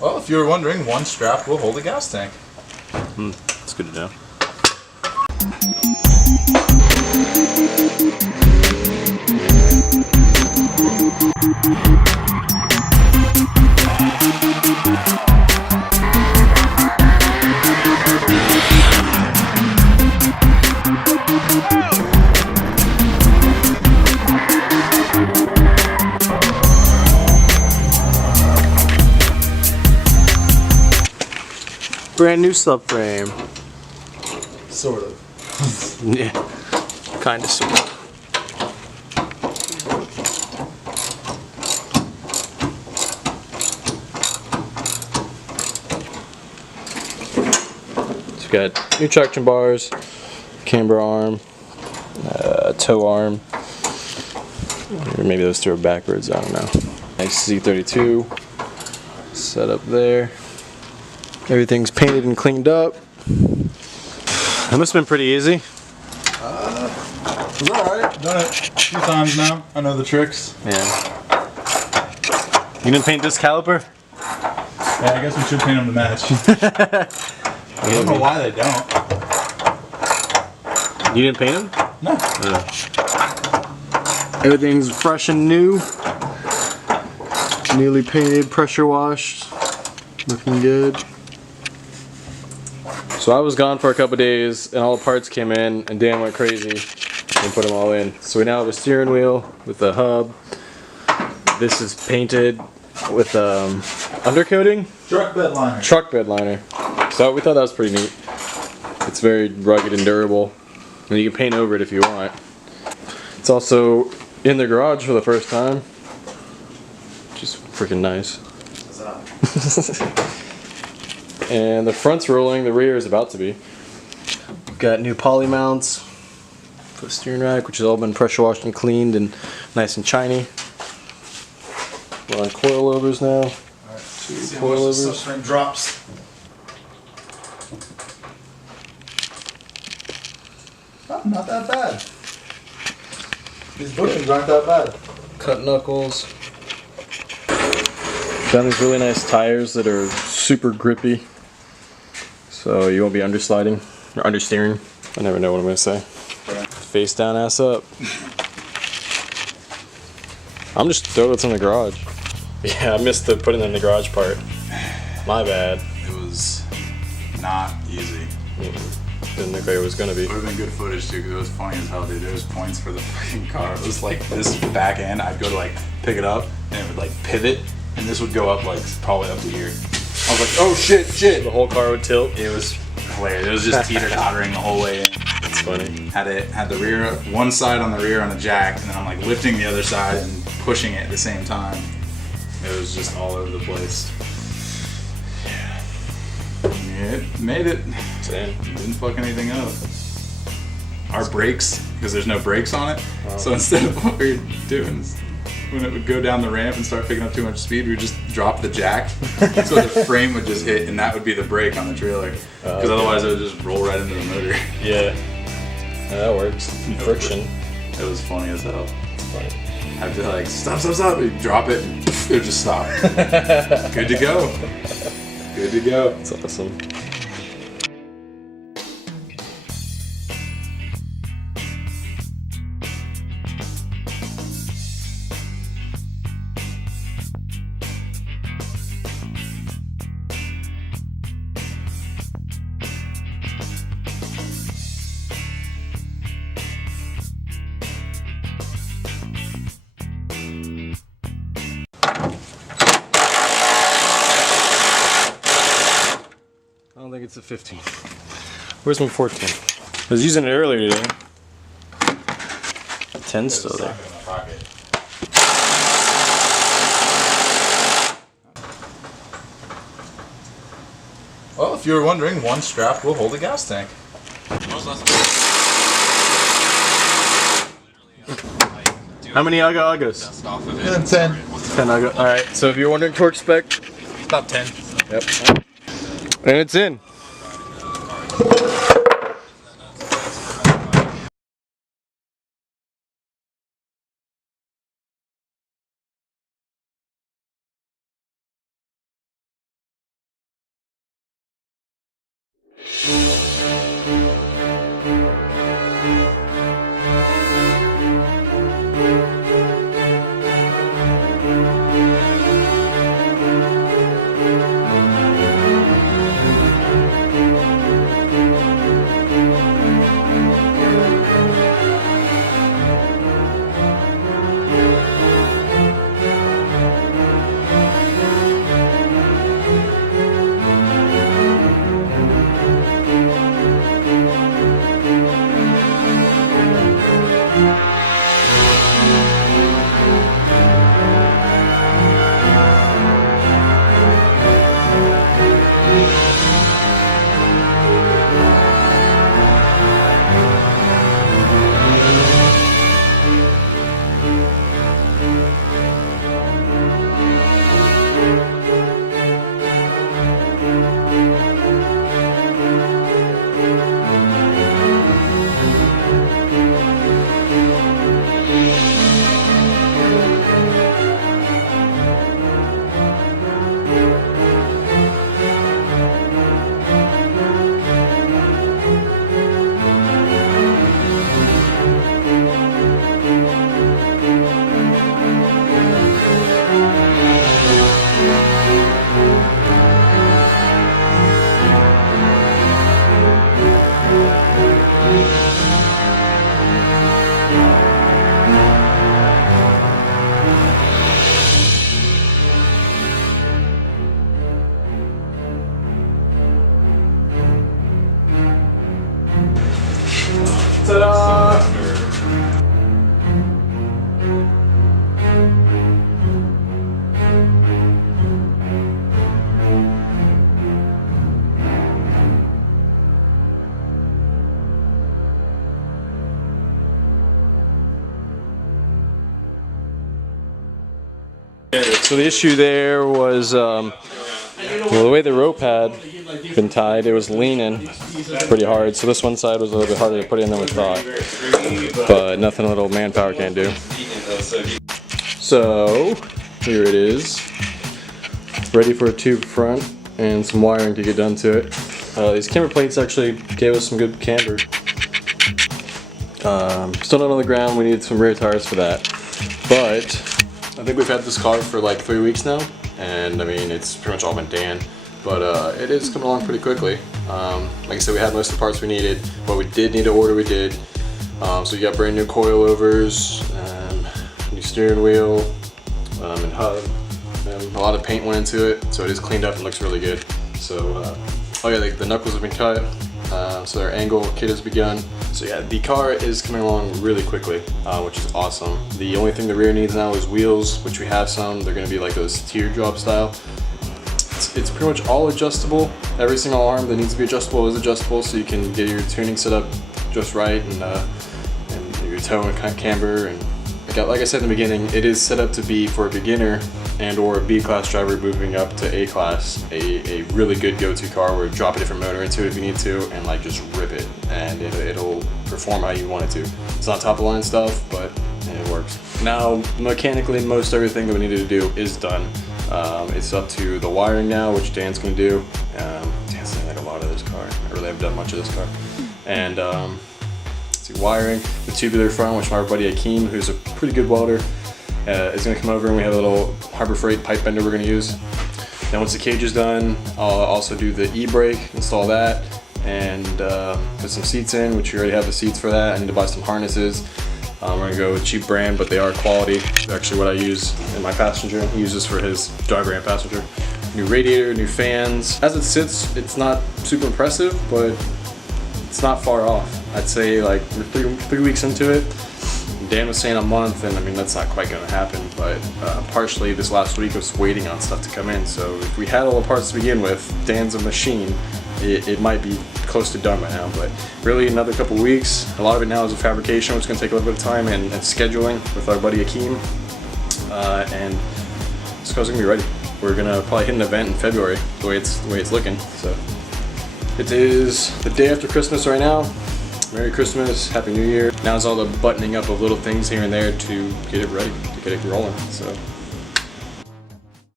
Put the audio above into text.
Well, if you were wondering, one strap will hold a gas tank. That's good to know. Brand new subframe. Sort of. Yeah, kind of, sort of. So we got new traction bars, camber arm, toe arm. Or maybe those two are backwards, I don't know. Nice Z32 set up there. Everything's painted and cleaned up. That must have been pretty easy. It was alright. Done it a few times now. I know the tricks. Yeah. You didn't paint this caliper? Yeah, I guess we should paint them to match. I don't know why they don't. You didn't paint them? No. Everything's fresh and new. Newly painted, pressure washed. Looking good. So I was gone for a couple days and all the parts came in and Dan went crazy and put them all in. So we now have a steering wheel with the hub. This is painted with undercoating? Truck bed liner. Truck bed liner. So we thought that was pretty neat. It's very rugged and durable. And you can paint over it if you want. It's also in the garage for the first time. Just freaking nice. What's up? And the front's rolling, the rear is about to be. We've got new poly mounts for the steering rack, which has all been pressure washed and cleaned and nice and shiny. We're on coilovers now. Alright, Two see coilovers. how much the subframe drops. Oh, not that bad. These bushings aren't that bad. Cut knuckles. Got these really nice tires that are super grippy. So you won't be undersliding or understeering. I never know what I'm gonna say. Face down, ass up. I'm just throwing this in the garage. Yeah, I missed the putting it in the garage part. My bad. It was not easy. Didn't look like it was gonna be. It would have been good footage too, because it was funny as hell, dude. There was points for the fucking car. It was like this back end, I'd go to like pick it up and it would like pivot, and this would go up like probably up to here. I was like, oh shit. The whole car would tilt. It was hilarious. It was just teeter-tottering the whole way in. It's funny. Had the rear, one side on the rear on the jack, and then I'm like lifting the other side and pushing it at the same time. It was just all over the place. Yeah. It made it. Damn. Didn't fuck anything up. Our brakes, because there's no brakes on it, so instead of what we were doing, when it would go down the ramp and start picking up too much speed, we would just drop the jack, so the frame would just hit, and that would be the brake on the trailer. Because otherwise it would just roll right into the motor. Yeah. That works. Friction. It was funny as hell. Funny. I'd be like, stop, you drop it, and it would just stop. Good to go. Good to go. That's awesome. I don't think it's a 15. Where's my 14? I was using it earlier today. The 10's still there. Well, if you were wondering, one strap will hold a gas tank. How many Uggos? 10. 10 Uggo. Alright, so if you're wondering torque spec, About 10. yep. And it's in. Ta-da! So the issue there was, well, the way the rope had been tied, it was leaning pretty hard. So this one side was a little bit harder to put in than we thought, but nothing a little manpower can't do. So here it is, ready for a tube front and some wiring to get done to it. These camber plates actually gave us some good camber. Still not on the ground, we need some rear tires for that. But I think we've had this car for like 3 weeks now, and I mean it's pretty much all been Dan, but it is coming along pretty quickly. Like I said, we had most of the parts we needed. What we did need to order, we did. So we got brand new coilovers, new steering wheel, and hub. A lot of paint went into it, so it is cleaned up and looks really good. So, oh yeah, the knuckles have been cut, so their angle kit has begun. So yeah, the car is coming along really quickly, which is awesome. The only thing the rear needs now is wheels, which we have some. They're going to be like those teardrop style. It's pretty much all adjustable. Every single arm that needs to be adjustable is adjustable, so you can get your tuning set up just right, and your toe and camber. And like I said in the beginning, it is set up to be for a beginner and or a B-class driver moving up to A-class, a really good go-to car where you drop a different motor into it if you need to and like just rip it, and it'll perform how you want it to. It's not top of the line stuff, but it works. Now mechanically most everything that we needed to do is done. It's up to the wiring now, which Dan's gonna do. Dan's done like a lot of this car. I really haven't done much of this car. And wiring, the tubular front, which my buddy Akeem, who's a pretty good welder, is going to come over, and we have a little Harbor Freight pipe bender we're going to use. Then once the cage is done, I'll also do the e-brake, install that, and put some seats in, which we already have the seats for that. I need to buy some harnesses. We're going to go with cheap brand, but they are quality. They're actually what I use in my passenger. He uses for his driver and passenger. New radiator, new fans. As it sits, it's not super impressive, but it's not far off. I'd say like we're three weeks into it. Dan was saying a month, and I mean that's not quite going to happen, but partially this last week I was waiting on stuff to come in. So if we had all the parts to begin with, Dan's a machine. It might be close to done by now, but really another couple weeks. A lot of it now is a fabrication, which is going to take a little bit of time, and scheduling with our buddy Akeem. And this car's going to be ready. We're going to probably hit an event in February, the way it's looking. So it is the day after Christmas right now. Merry Christmas, Happy New Year. Now it's all the buttoning up of little things here and there to get it ready, to get it rolling. So